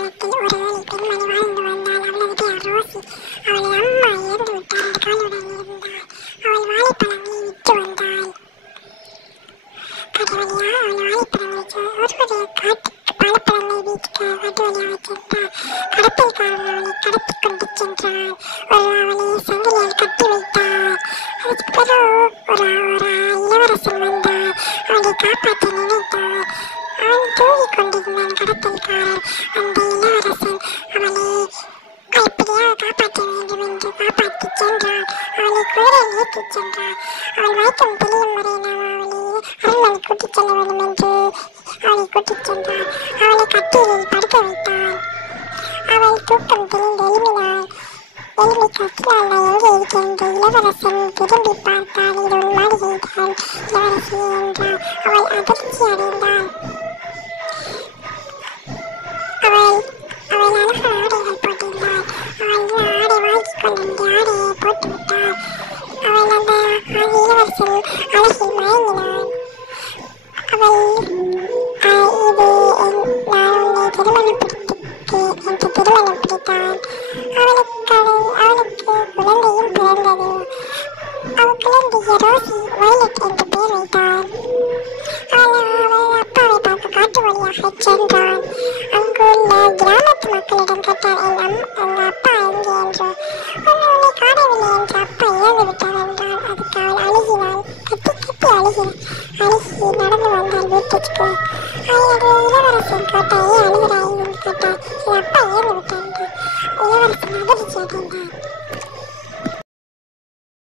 காலத்தில் ஒரு ஏழை பெண்மணி வாழ்ந்து வந்தாள். அவளது பெயர் ரோசி. அவளது அம்மா இறந்து விட்டார். அந்த கவலையுடன் இருந்தாள். அவள் வாழைப்பழங்களை விற்று வந்தாள். கடை வழியா அவள் வாழைப்பழங்களை ஒருவருடைய காட்டுக்கு பழப்பழங்களை விற்க காட்டு வழியாக சென்றாள். கடத்தல்காரன் அவளை கடத்திக் கொண்டு சென்றான். அவளை சங்கிலியால் கட்டி வைத்தார். அதற்கு பிறகு ஒரு இளவரசன் வந்தார். அவளை காப்பாற்ற நினைத்தார். அவன் தூங்கிக் கொண்டிருந்தான் கடத்தல்காரன். அந்த இளவரசன் அவளை எப்படியாவது காப்பாற்ற வேண்டும் என்று காப்பாற்றிச் சென்றான். அவளை குதிரையில் ஏற்றிச் சென்றான். அவள் மயக்கம் தெளியும் வரை நாம் அவளை அரண்மனை கூட்டிச் செல்ல வேண்டும் என்று அவளை கூட்டிச் சென்றான். அவளை கட்டிலில் படுக்க வைத்தான். அவள் தூக்கம் தெளிந்து எழுப்பினாள். எழுப்பி கட்டிலால் எங்கே இருக்கின்ற இளவரசன் திரும்பி பார்த்தாள். இது உன் மாளிகைதான் இளவரசி என்றாள். அவள் அதிர்ச்சி அடைந்தாள். அவள் அழகான ஆடைகள் போட்டிருந்தாள். அவள் ஆடை வாங்கிக் கொண்டு ஆடையை போட்டுவிட்டாள். அவள் அந்த இளவரசன் அழகில் மயங்கினாள். அவள் நான் உன்னை திருமணம் பிடித்தான். அவளுக்கு குழந்தையும் பிறந்தது. அவள் குழந்தைய ரோசி வயலட் என்று பெயர் வைத்தாள். அவள் அப்பாவை பார்க்க காட்டு வழியாக சென்றான். அங்குள்ள கிராமத்து மக்களிடம் கேட்டாள், எங்க அப்பா எங்கே என்று. உன்னை காணவில்லை என்று அப்பா இறந்து விட்டார் என்றான். அதுக்கு அவள் அழுகினாள். கட்டி அழுகி நடந்து வந்தாள் வீட்டுக்கு. இளவரசன் கேட்டால் ஏன் அழுகிறாய் என்று கேட்டாள். என் அப்பா இறந்து விட்டான். இளவரசன் அதிர்ச்சி அடைந்தான்.